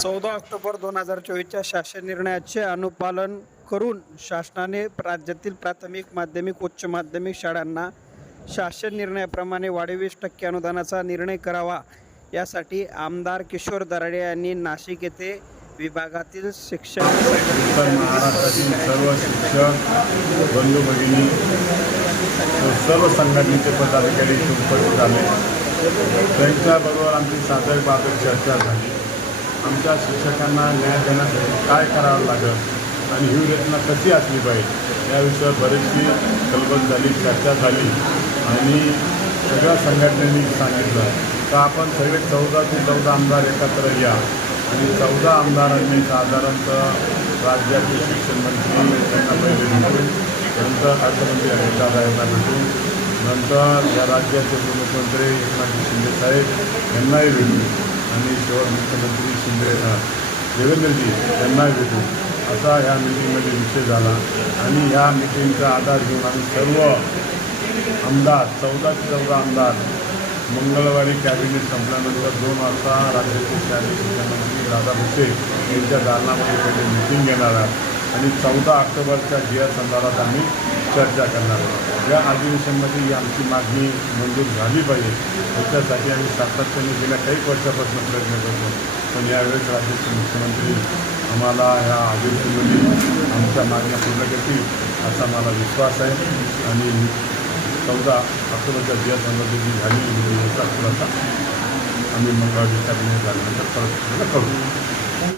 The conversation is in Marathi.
चौदा ऑक्टोबर दोन हजार चोवीसच्या शासन निर्णयाचे अनुपालन करून शासनाने राज्यातील प्राथमिक माध्यमिक उच्च माध्यमिक शाळांना शासन निर्णयाप्रमाणे वाढीव टक्के अनुदानाचा निर्णय करावा. यासाठी आमदार किशोर दराडे यांनी नाशिक येथे विभागातील शिक्षण उत्तर महाराष्ट्रातील सर्व शिक्षक बंधू भगिनी सर्व संघटनेचे पदाधिकारी उपस्थित आले त्यांच्याबरोबर आमची सादर बाबत चर्चा झाली. आमच्या शिक्षकांना न्याय देण्यासाठी काय करावं लागेल आणि ही रचना कशी असली पाहिजे या विषयावर बरीचशी कल्पना झाली चर्चा झाली. आणि सगळ्या संघटनेनी सांगितलं तर आपण सगळे चौदा ते चौदा आमदार एकत्र या. आणि चौदा आमदारांनी साधारणतः राज्याचे शिक्षण मंत्री त्यांना पहिले भेटून नंतर अर्थमंत्री अमित दादा यांना भेटून नंतर या राज्याचे उपमुख्यमंत्री एकनाथ शिंदे साहेब यांनाही भेटून. आणि शेवट मुख्यमंत्री शिंदे देवेंद्रजी यांना भेटून असा ह्या मिटिंगमध्ये विषय झाला. आणि ह्या मिटिंगचा आधार घेऊन आम्ही सर्व आमदार चौदा चौदा आमदार मंगळवारी कॅबिनेट संपल्यानंतर दोन वाजता राज्याचे शालेय शिक्षणमंत्री दादा भुसे यांच्या दालनामध्ये पहिले मिटिंग घेणार आहात. आणि चौदा ऑक्टोबरच्या जी संदर्भात आम्ही चर्चा करणार या अधिवेशनमध्ये ही आमची मागणी मंजूर झाली पाहिजे. त्याच्यासाठी आम्ही सातत्याने गेल्या काही वर्षापासून प्रयत्न करतो. पण यावेळेस राज्याचे मुख्यमंत्री आम्हाला या अधिवेशनमध्ये आमच्या मागण्या पूर्ण करतील असा मला विश्वास आहे. आणि चौदा ऑक्टोबरच्या दिवसामध्ये जी झाली याचा खुलासा आम्ही मंगळवारी कॅबिनेट झाल्यानंतर परत करू.